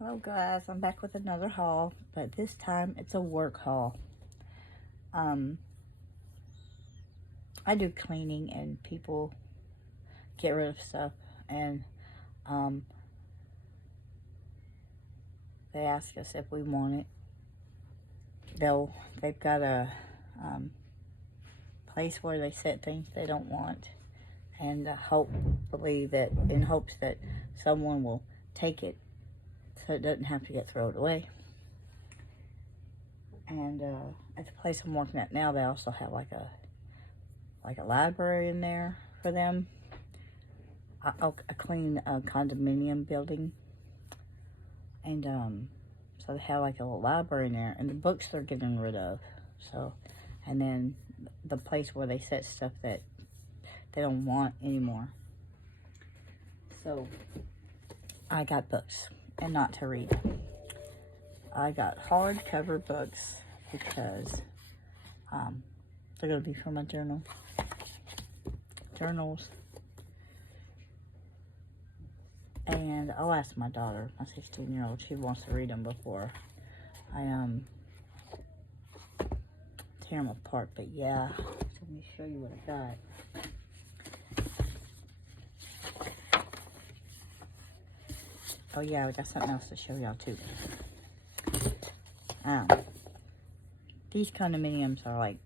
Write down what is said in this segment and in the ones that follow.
Hello guys, I'm back with another haul, but this time it's a work haul. I do cleaning and people get rid of stuff, and they ask us if we want it. They've got a place where they set things they don't want, and in hopes that someone will take it so it doesn't have to get thrown away. And at the place I'm working at now, they also have like a library in there for them. I clean a condominium building, and so they have like a little library in there, and the books they're getting rid of. So, and then the place where they set stuff that they don't want anymore. So I got books, and not to read. I got hardcover books because they're going to be for my journals. And I'll ask my daughter, my 16-year-old, she wants to read them before I tear them apart. But yeah, let me show you what I got. Oh yeah, I got something else to show y'all too. These condominiums are like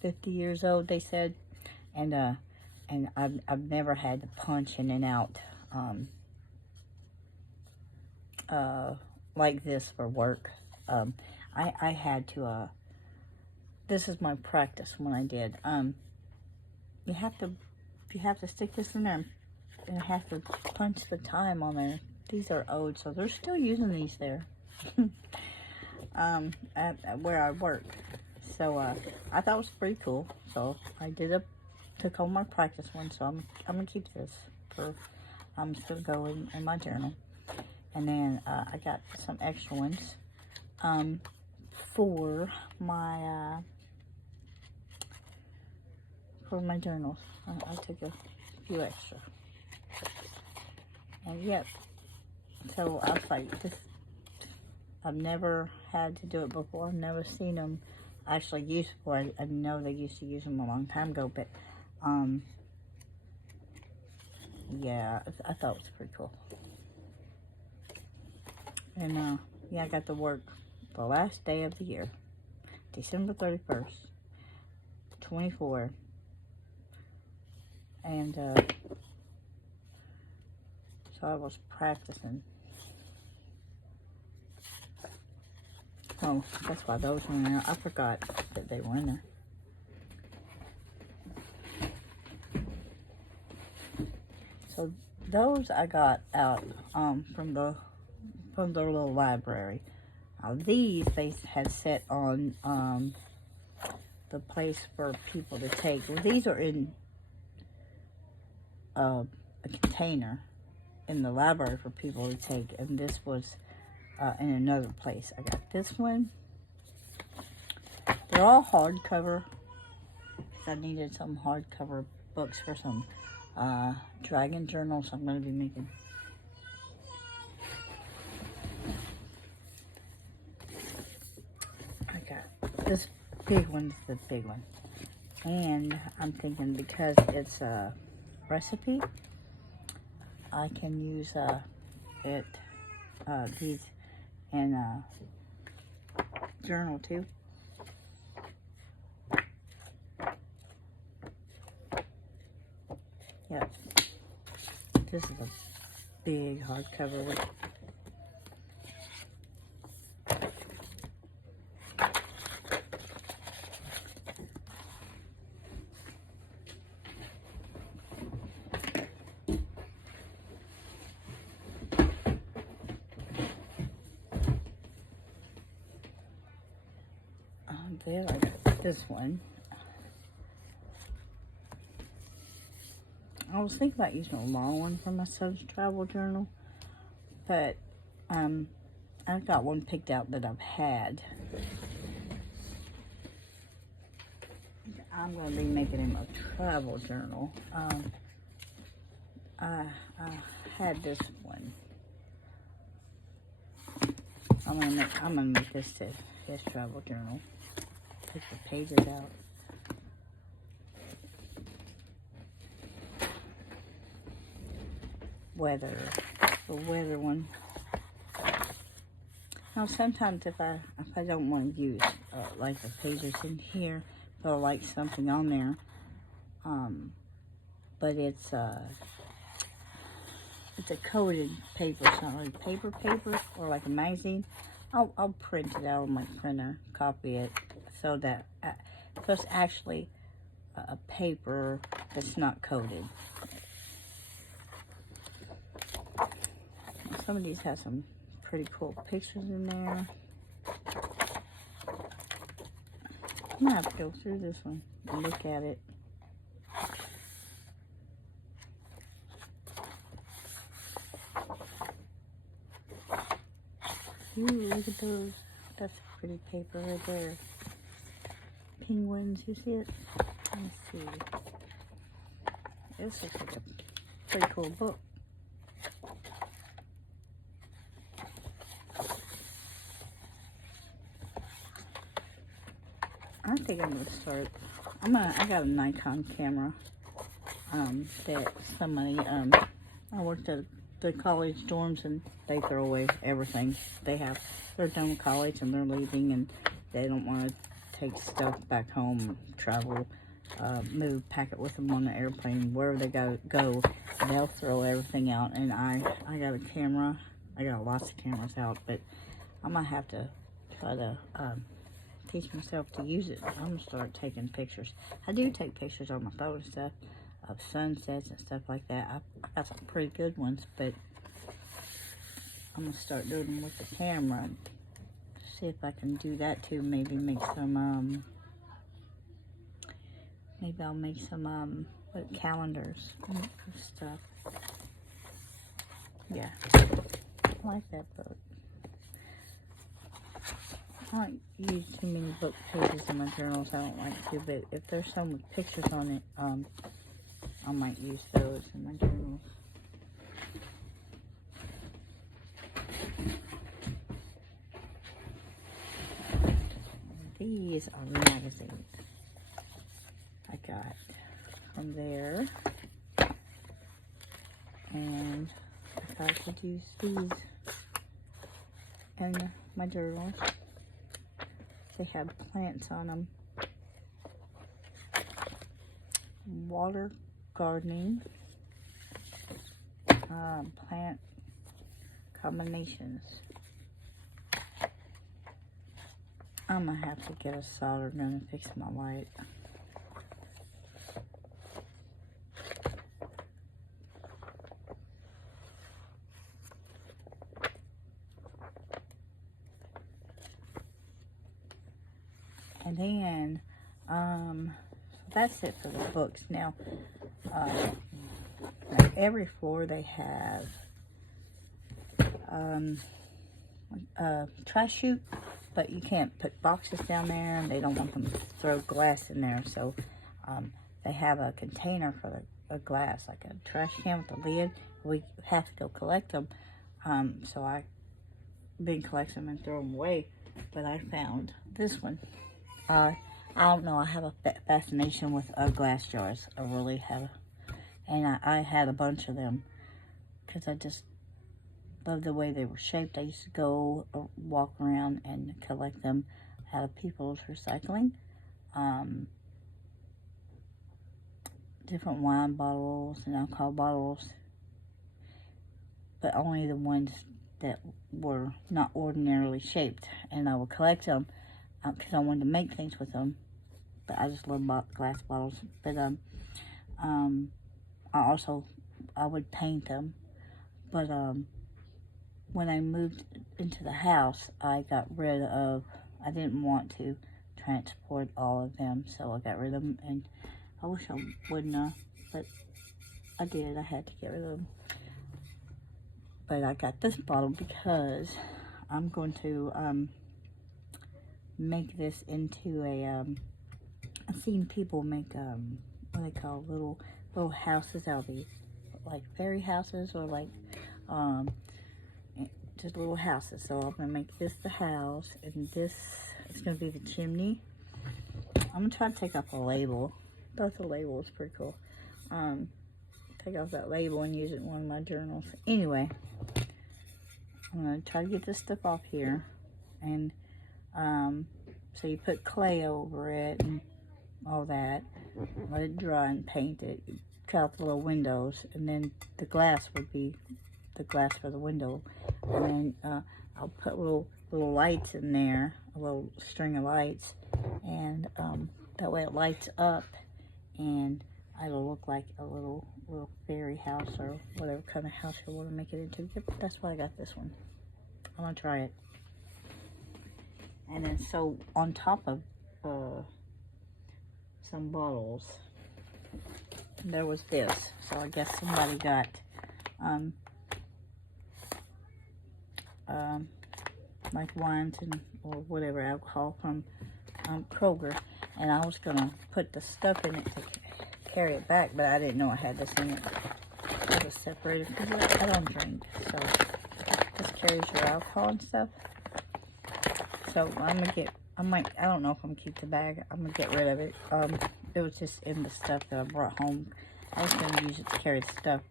50 years old, they said, and I've never had to punch in and out like this for work. I had to, this is my practice when I did. You have to stick this in there and have to punch the time on there. These are old, so they're still using these there. At where I work. So I thought it was pretty cool. So I took home my practice one. So I'm gonna keep this for it's gonna go in my journal. And then I got some extra ones for my journals. I took a few extra. And yep. So I was like, this. I've never had to do it before. I've never seen them actually used before. I know they used to use them a long time ago, but yeah, I thought it was pretty cool. And yeah, I got to work the last day of the year, December 31st, 24, and so I was practicing. Oh, that's why those were in there. I forgot that they were in there. So those I got out from the little library. Now these they had set on the place for people to take. Well, these are in a container in the library for people to take, and this was in another place. I got this one. They're all hardcover. I needed some hardcover books for some dragon journals I'm going to be making. I got this big one's the big one. And I'm thinking because it's a recipe, I can use these in a journal too. Yep. This is a big hardcover one. There, I got this one. I was thinking about using a long one for my son's travel journal, but I've got one picked out that I've had. I'm going to be making him a travel journal. I had this one, I'm gonna make this to his travel journal. Take the pages out. Weather, the weather one. Now sometimes if I don't want to use like the pages in here, they'll like something on there. But it's a coated paper. It's not like paper or like a magazine. I'll print it out on my printer, copy it, so that so it's actually a paper that's not coated. Some of these have some pretty cool pictures in there. I'm gonna have to go through this one and look at it. Ooh, look at those. That's a pretty paper right there. Penguins, you see it? Let me see. This looks like a pretty cool book. I think I'm gonna start. I got a Nikon camera. That somebody. I worked at the college dorms and they throw away everything they have. They're done with college and they're leaving and they don't want to take stuff back home, travel, pack it with them on the airplane, wherever they go. They'll throw everything out. And I got a camera. I got lots of cameras out, but I'm gonna have to try to teach myself to use it. I'm gonna start taking pictures. I do take pictures on my phone and stuff of sunsets and stuff like that. I got some pretty good ones, but I'm gonna start doing them with the camera and see if I can do that too. Maybe make some maybe I'll make some like calendars and stuff. Yeah, I like that book. I don't use too many book pages in my journals. I don't like to, but if there's some with pictures on it, I might use those in my journals. These are magazines I got from there, and I thought I could use these in my journals. They have plants on them. Water gardening, plant combinations. I'm gonna have to get a solder gun and fix my light. And then, that's it for the books. Now, like every floor they have a trash chute, but you can't put boxes down there, and they don't want them to throw glass in there. So they have a container for the glass, like a trash can with a lid. We have to go collect them. So I've been collecting them and throw them away. But I found this one. I don't know, I have a fascination with glass jars. I really have. And I had a bunch of them because I just love the way they were shaped. I used to go walk around and collect them out of people's recycling. Different wine bottles and alcohol bottles, but only the ones that were not ordinarily shaped. And I would collect them because I wanted to make things with them. But I just love glass bottles. But I would paint them. But when I moved into the house, I got rid of. I didn't want to transport all of them, so I got rid of them. And I wish I wouldn't have, but I did. I had to get rid of them. But I got this bottle because I'm going to make this into a. I've seen people make what they call little houses out of these, like fairy houses, or like just little houses. So I'm gonna make this the house, and this is gonna be the chimney. I'm gonna try to take off a label. I thought the label was pretty cool. Take off that label and use it in one of my journals. Anyway, I'm gonna try to get this stuff off here, and so you put clay over it and all that. Let it dry and paint it. Cut out the little windows, and then the glass would be the glass for the window. And then I'll put little lights in there, a little string of lights, and that way it lights up, and it'll look like a little fairy house or whatever kind of house you want to make it into. That's why I got this one. I'm gonna try it. And then so on top of some bottles, there was this. So I guess somebody got like wines and or whatever alcohol from Kroger, and I was gonna put the stuff in it to carry it back, but I didn't know I had this in it. It was separated because I don't drink, so this carries your alcohol and stuff. So I don't know if I'm gonna keep the bag. I'm gonna get rid of it. It was just in the stuff that I brought home. I was gonna use it to carry the stuff,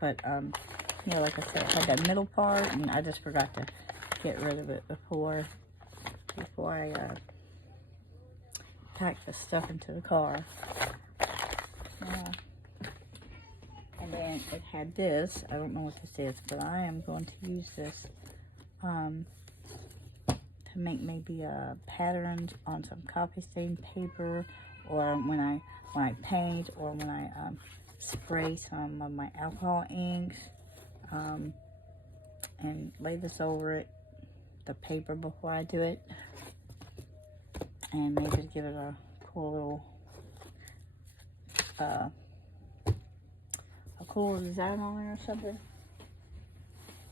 but you know, like I said, it had that middle part, and I just forgot to get rid of it before I packed the stuff into the car. And then it had this. I don't know what this is, but I am going to use this to make maybe patterns on some coffee stain paper, or when I paint, or when I spray some of my alcohol inks, and lay this over it, the paper, before I do it, and maybe give it a cool little design on it or something.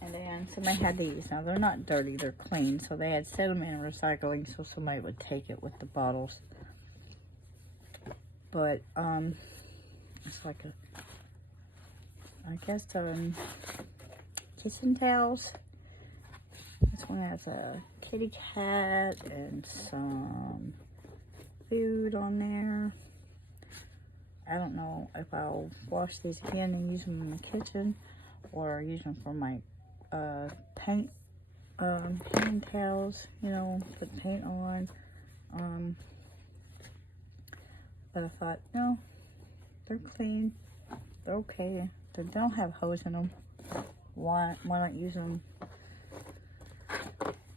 And then somebody had these. Now they're not dirty, they're clean. So they had set them in recycling so somebody would take it with the bottles. But it's like I guess kitchen towels. This one has a kitty cat and some food on there. I don't know if I'll wash these again and use them in the kitchen, or use them for my paint hand towels, you know, put paint on. But I thought, no, they're clean, they're okay, they don't have hose in them. Why not use them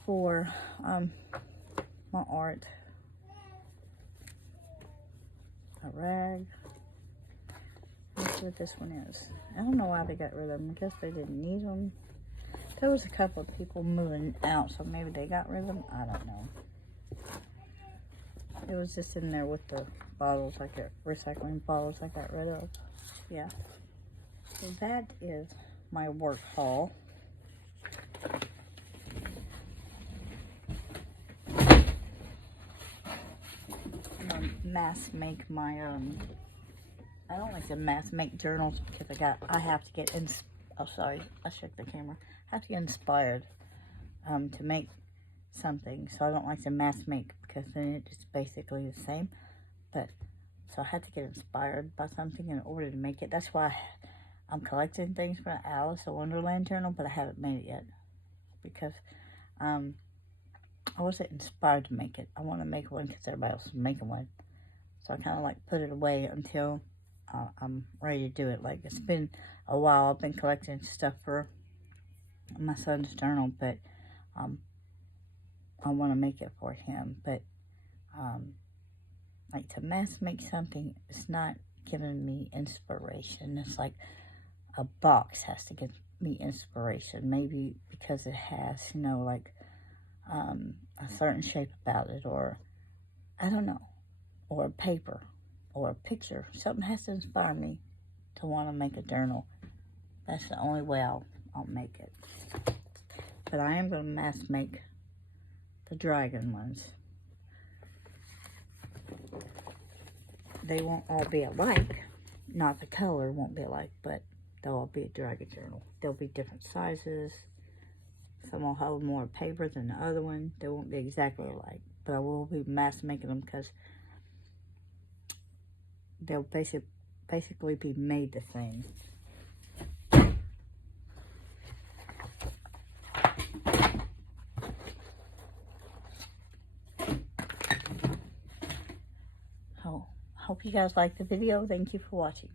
for my art? A rag. Let's see what this one is. I don't know why they got rid of them. I guess they didn't need them. There was a couple of people moving out, so maybe they got rid of them. I don't know. It was just in there with the bottles, like the recycling bottles I got rid of. Yeah. So that is my work haul. I'm gonna mass make my I don't like to mass make journals because I have to get oh sorry, I shook the camera. I have to get inspired to make something, so I don't like to mass make because then it's basically the same. But so I had to get inspired by something in order to make it. That's why I'm collecting things for Alice in Wonderland journal, but I haven't made it yet because I wasn't inspired to make it. I want to make one because everybody else is making one, so I kind of like put it away until I'm ready to do it. Like, it's been a while. I've been collecting stuff for my son's journal, but I want to make it for him. But like, to mass make something, it's not giving me inspiration. It's like a box has to give me inspiration. Maybe because it has, you know, like a certain shape about it, or I don't know, or paper, or a picture. Something has to inspire me to want to make a journal. That's the only way I'll make it. But I am going to mass make the dragon ones. They won't all be alike. Not the color won't be alike, but they'll all be a dragon journal. They'll be different sizes. Some will hold more paper than the other one. They won't be exactly alike, but I will be mass making them because they'll basically be made the same. Hope you guys liked the video. Thank you for watching.